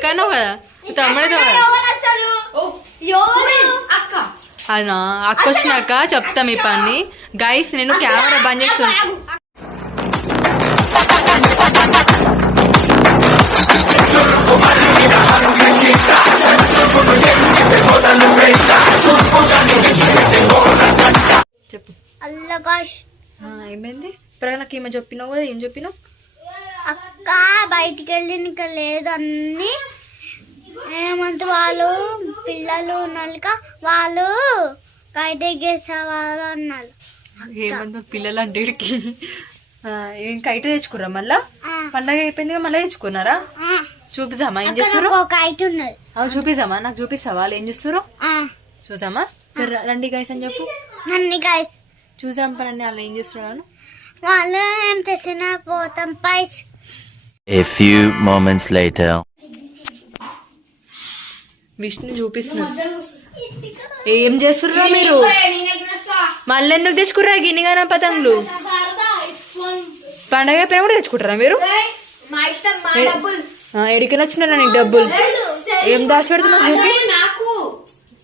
అక్కనో కదా తమ్ముడితో కదా అక్క. అవునా? అక్క వచ్చినాక చెప్తా మీ పని. గైస్ నేను కెమెరా బంద్ చేస్తున్నా. చెప్పు. అల్లగాష్ ఆ, ఏమైంది? ఇప్పుడు నాకు ఈమె చెప్పినావు కదా? ఏం చెప్పినావు? అక్క బయటికి వెళ్ళినక లేదు అన్ని ఏమంత వాళ్ళు పిల్లలు ఉన్నాక వాళ్ళు బయట గేసేవాళ్ళు అన్నారు. ఏమందో పిల్లలు అంటే ఏం కైట్ తెచ్చుకురా మళ్ళా? పండగ అయిపోయింది మళ్ళీ తెచ్చుకున్నారా. చూపిద్దామా ఏం చేస్తారు అవి చూపిద్దామా నాకు చూపిస్తావా వాళ్ళు ఏం చేస్తారు చూసామా రండి గైస్ అని చెప్పు. చూసాం పరండి వాళ్ళు ఏం చేస్తున్నారు వాళ్ళు ఏం చేసినా పోతాం పైస్ A few moments later. Vishnu చూపిస్తున్నారు ఏం చేస్తుర్రా మీరు? మళ్ళీ ఎందుకు తెచ్చుకుర్రా గిన్నెగాన పతంగులు పండగ అయిపోయినా కూడా తెచ్చుకుంటారా మీరు? ఎడికని వచ్చినారా నీకు డబ్బులు? ఏం దాచి పెడుతున్నావు చూపి?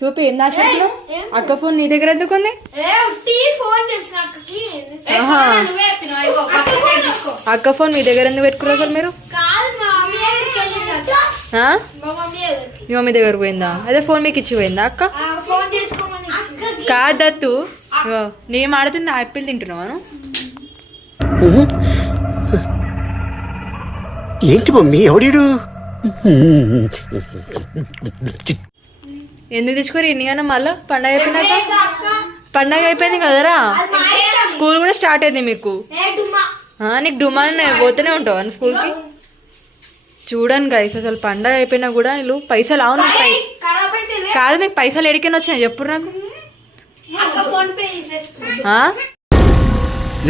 చూపి ఏం దాచి పెడుతున్నావు? అక్క ఫోన్ నీ దగ్గర ఎందుకు అక్క ఫోన్ మీ దగ్గర ఎందుకు పెట్టుకున్నారు అసలు మీరు? కాదు మా మమ్మీ దగ్గరకు పోయిందా? అదే ఫోన్ మీకు ఇచ్చి పోయిందా అక్క? ఆ, ఫోన్ చేసుకోమని అక్కకి కాదత్తు. నేను ఆడుతుంది ఆపిల్ తింటున్నావాను ఏంటి మమ్మీ ఎవడీడు? ఎందుకు తెచ్చుకోరు? ఎన్నిగానో మళ్ళా పండగ అయిపోయినాక? పండగ అయిపోయింది కదరా? స్కూల్ కూడా స్టార్ట్ అయింది మీకు. నీకు డిమాండ్ పోతూనే ఉంటావా నువ్వు స్కూల్కి? చూడండి గైస్ అసలు పండగ అయిపోయినా కూడా వీళ్ళు పైసలు అవును. కాదు మీకు పైసలు ఎడికని వచ్చినాయి? చెప్పు నాకు?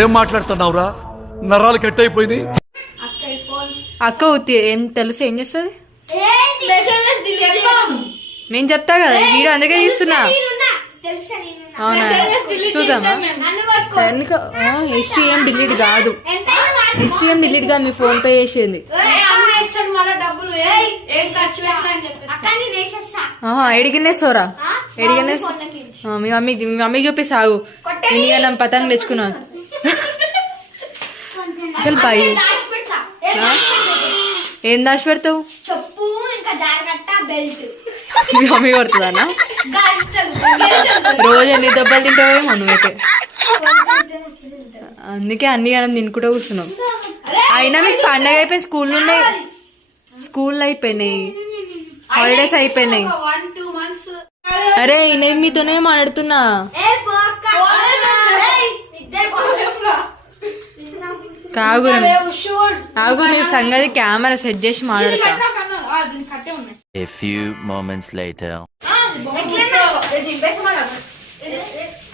ఏం మాట్లాడుతున్నావురా? నరాలు కట్ అయిపోయింది అక్క ఉత్తి ఏం తెలుసు ఏం చేస్తుంది? నేను చెప్తా కదా ఈ వీడియో అందుకే తీస్తున్నా. అవునా? చూద్దామా? ఎందుకు? హిస్టరీ ఏం డిలీట్ కాదు. హిస్టరీ ఏం డిలీట్ కాదు మీ ఫోన్ పే చేసేది. ఆహా ఎడిగినే సోరా? ఎడిగినే ఫోన్లకి మీ మమ్మీ మీ మమ్మీ చూపి సాగు. నేను పతంగ్ తెచ్చుకున్నాను అసలు పై ఏ, దాచి పెడతావు? చెప్పు ఇంకా జారగట్ట బెల్ట్. మీ మమ్మీ గంటలు రోజు ఎన్ని దెబ్బలు తింటావేమో నువ్వైతే. అందుకే అన్ని మనం తినుకుంటూ కూర్చున్నావు అయినా మీకు పండగ అయిపోయి స్కూల్ ఉన్నాయి. స్కూల్ అయిపోయినాయి. హాలిడేస్ అయిపోయినాయి. వన్ టూ మంత్స్ అరే నేను మీతోనే మాట్లాడుతున్నా. ఏ పోక్క ఏయ్, ఇద్దరు పోరా. కాగు షూట్. ఆగు మీ సంగతి కెమెరా సెట్ చేసి మాట్లాడతా. A few moments later.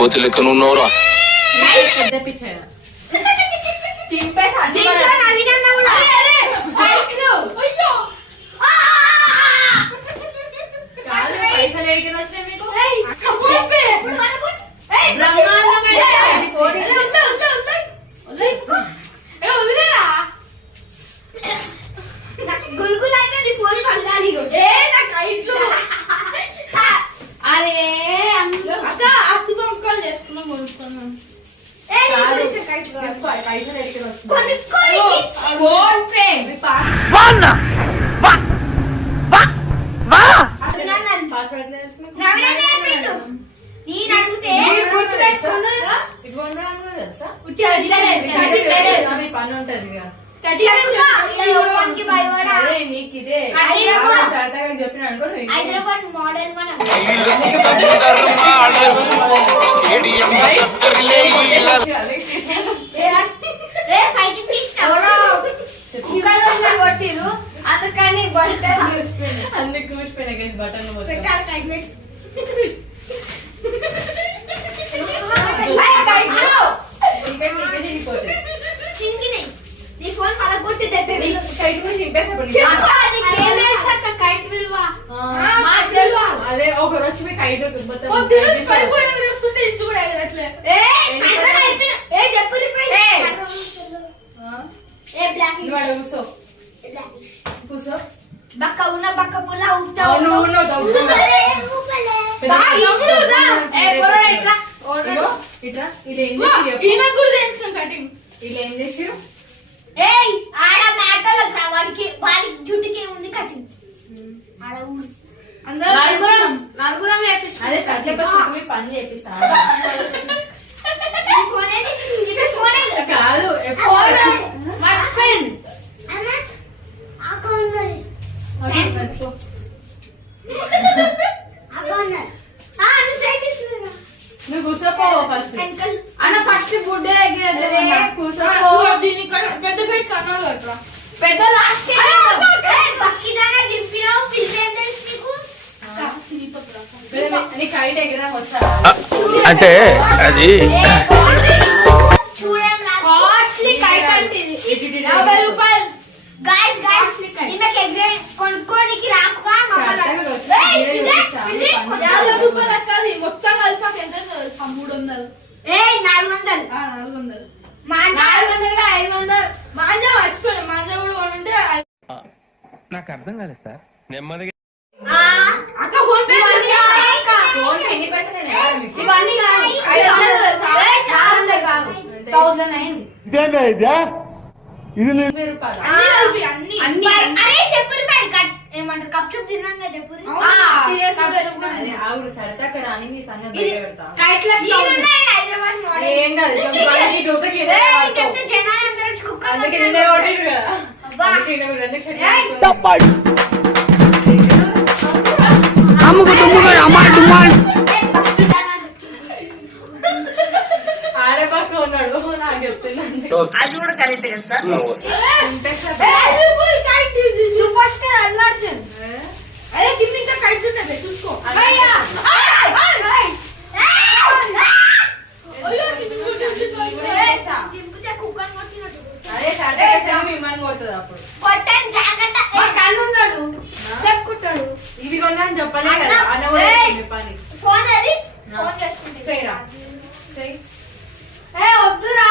కోతి లెక్క వదిలేరా? గుల్గుల్ అరే అంత కొనుక్కున్నాం ఫోన్ పే. పని ఉంటది భయపడా. హైదరాబాద్ హైదరాబాద్. మోడల్ మనం. కొట్టిరు అందుకని బట్టలు చూసుకుని అందుకు కూసిపోయినా గైస్ బటన్లు మొత్తం పెట్టాడు కైట్ పెట్టి. ఏయ్, కైట్లు! ఇక్కడ మీకే చిరిగిపోతుంది. చింగినాయి. నీ ఫోన్ పలగొట్టేటట్టు. నీకు కైట్ కూడా చింపేసా ఇప్పుడు. చెప్పు, నీకేం తెలుసు అక్క కైట్ విలువ? ఆ, మాకు తెలుసు. అదే ఒక రోజు మీ కైట్ మొత్తం ఏయ్, కైట్ కూడా అయిపోయినా. ఏయ్, చెప్పు రిపై. ఏ బ్లాక్ నువ్వు ఆడ కూర్చో కూర్చో బక్క ఉన్న బక్క పుల్ల ఊపుతా అవును, ఉన్నావు. నువ్వు దవ్వుతున్నావు. ఊపలే, ఊపలే. పెద్ద బా, ఎప్పుడు రా. ఏ, పోరా, ఇట్రా. ఇగో, ఇట్రా వీళ్ళు ఏం చేసిర్రు చెప్పు. వీళ్ళు ఏం చేసిర్రు ఏయ్ ఆడ మేటలకు రా వాడికి వాడి జుట్టుకి ఉంది కటింగ్? ఆడ నేర్పించు అదే కట్లకి వచ్చి పని చేపిస్తా? కాదు. మర్చిపోయింది అన్న, ఆకు ఉన్నది. ఎప్పుడు ఆకు ఉన్నది. ఆ, నువ్వు సైడ్ తీసుకురా. నువ్వు కూర్చోపో ఫస్ట్ అంకల్ అన్న ఫస్ట్ గుడ్డ దగ్గర అరే, కూర్చోపో పెద్ద లాస్ట్ పక్కిదాగా దింపినావు పిలిచేం తెలుసు నీకు నీ కైట్ ఎగిరా వచ్చా అంటే అది చూడండి కాస్ట్లీ కైట్ అంటే ఇది. యాభై రూపాయలు గాయస్ గాయస్ ఈమెకి ఎగ్రే కొనుక్కోనికి రాకుగా మమ్మల్ని కరెక్ట్గా వచ్చి ఏయ్, మీరే ఇదే, చూపిస్తా. ఇదే. పని యాభై చేయాలి. అంటే అది మొత్తం కలిపాక ఎంత మూడు వందలు నాలుగు వందలు నాలుగు వందలు నాకు అర్థం కాలేదు సార్ అక్క ఫోన్ పే చెప్పురి పై కట్ ఏమంటారు? కప్ చూపు తిన్నాం కదా చెప్పురి మోడల్ ఏం కాదు ఇప్పుడు మనకి నూతకి ఇదే వాడతావు. చెప్తే జనాలు అందరూ వచ్చి కుక్కలు అందుకే కొట్టారు. నిన్నే కొట్టిర్రు కదా అబ్బా. అందుకే ఈయన మీరు ఎందుకు షర్ట్ ఏయ్. వేసుకున్నారు? ఏ, పక్కి జనాలు. ఆడే పక్క ఉన్నాడు నాకు చెప్తున్నాను సూపర్ స్టార్ అల్లు అర్జున్ అదే కింద ఇంకా కైట్స్ ఉన్నాయి చూసుకో అయ్యా దింపితే కుక్కని కొట్టినట్టు అదే సరదాగా మిమ్మల్ని కొడుతుంది అప్పుడు కొట్టని జాగ్రత్త మా కళ్ళు ఉన్నాడు చెప్పుకుంటాడు ఇవి కొన్నాను చెప్పలే కదా. చెప్పింది పని ఫోన్ అది. ఫోన్ చేసుకుంటే చేయరా ఏ వద్దురా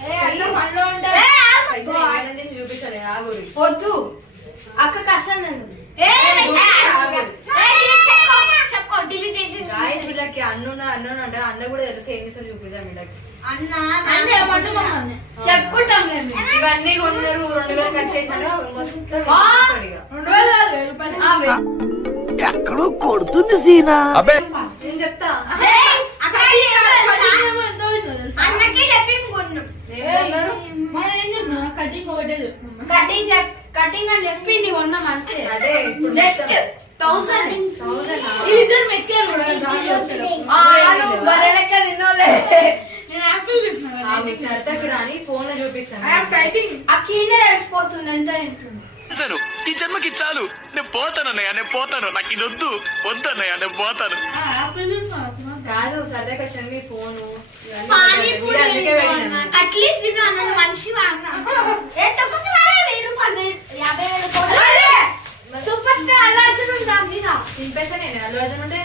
ఏ అన్న మనలో ఉంటా చూపిస్తాను ఆగురి వద్దు. అక్కకి అసలు నేను ఏ ఏ, ఆగు. చెప్పుకో డిలీట్ చేసి గాయస్ వీళ్ళకి అన్నున్న అన్నున్న అంటారు చేస్తారు చూపిస్తాం వీళ్ళకి చెప్పుకుంటాం ఇవన్నీ కొన్నారు రెండు వేలు ఖర్చు చేసినారు మొత్తం ఆ! వేసేస్తాడు ఇక. రెండు వేలు కాదు వెయ్యి రూపాయలు. ఆ, వెయ్యి. ఎక్కడో కొడుతుంది సీనా. అబ్బే! నేను చెప్తా? కటింగ్ కటింగ్ అని చెప్పి నీ కొన్నాం అంతే. అదే జస్ట్ థౌసండ్ థౌసండ్. ఆ? వీళ్ళిద్దరు మెక్కారు కూడా రాని ఫోన్లో చూపిస్తాను. ఆ కీనే తెలిసిపోతుంది ఎంత ఈ జన్మకి చాలు. నేను పోతాను అన్నయ్య నేను పోతాను. నాకు ఇది వద్దు. వద్దు అన్నయ్య నేను పోతాను. కాదు సరదాకి వచ్చాను మీ ఫోను. అట్లీస్ట్ తిన్నా అన్న? మనిషి. సూపర్ స్టార్ అల్లు అర్జున్ ఉందా మీద. నేను. అల్లు అర్జున్ ఉంటే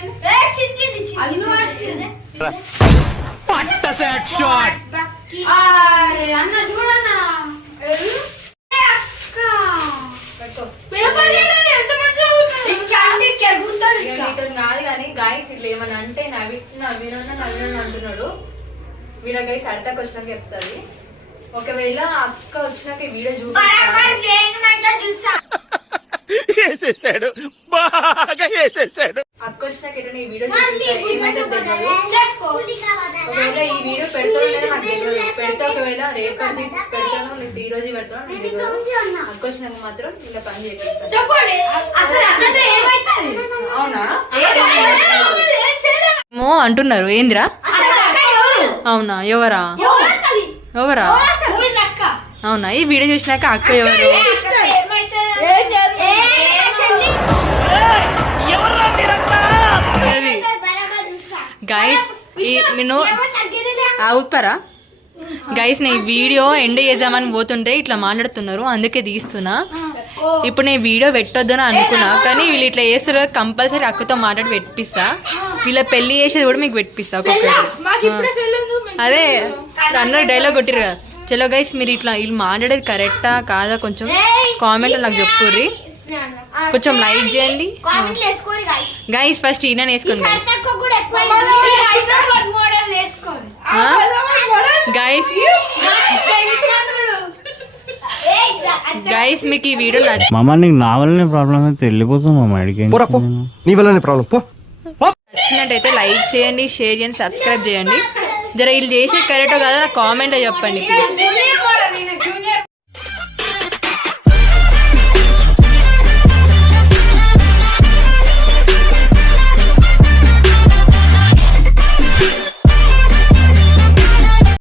అన్న చూడన్నా ఇంకా కాదు కానీ గాయస్ ఇట్లా ఏమన్నా అంటే నవ్వి నవ్వినన్న నవ్విన అంటున్నాడు గైస్ వచ్చినాక చెప్తుంది ఒకవేళ అక్క వచ్చినాక వీడియో చూపిస్తా వేసేసాడు బాగా వేసేసాడు అక్క వచ్చినాక ఎటైనా ఈ వీడియో ఒకవేళ ఈ వీడియో పెడతానో లేదో నాకు తెలియదు పెడితే ఒకవేళ రేపటి పెడతానో లేదు ఈ రోజు పెడతానో నాకు తెలియదు అక్క వచ్చినాక మాత్రం ఇలా పని ఏమైతుంది అవునా? ఏం చేయలేదు. మో అంటున్నారు ఏందిరా? అవునా ఎవరా? ఎవరు అవునా ఈ వీడియో చూసినాక అక్క ఎవరు? నేను అవుతారా గైస్ నేను ఈ వీడియో ఎండ్ చేద్దామని పోతుంటే ఇట్లా మాట్లాడుతున్నారు అందుకే తీస్తున్నా. ఇప్పుడు నేను వీడియో పెట్టొద్దని అనుకున్నా కానీ వీళ్ళు ఇట్లా చేస్తారు కంపల్సరీ అక్కతో మాట్లాడి పెట్టిస్తా. వీళ్ళ పెళ్ళి చేసేది కూడా మీకు పెట్టిస్తా ఒక్కొక్కటి అదే అందరూ డైలాగ్ కొట్టిరు కదా. చలో గైస్ మీరు ఇట్లా వీళ్ళు మాట్లాడేది కరెక్టా కాదా? కొంచెం కామెంట్ నాకు చెప్పుర్రి. కొంచెం లైక్ చేయండి. గైస్ ఫస్ట్ ఈయన వేసుకోండి గైస్ గైస్ మీకు ఈ వీడియో నచ్చి మామ నీకు నా వల్లనే ప్రాబ్లం అయితే వెళ్ళిపోతుంది మామ అడిగి నీ వల్లనే ప్రాబ్లం పో. నచ్చినట్టయితే లైక్ చేయండి షేర్ చేయండి సబ్స్క్రైబ్ చేయండి. జర వీళ్ళు చేసే కరెక్టో కాదో నాకు కామెంట్లో చెప్పండి.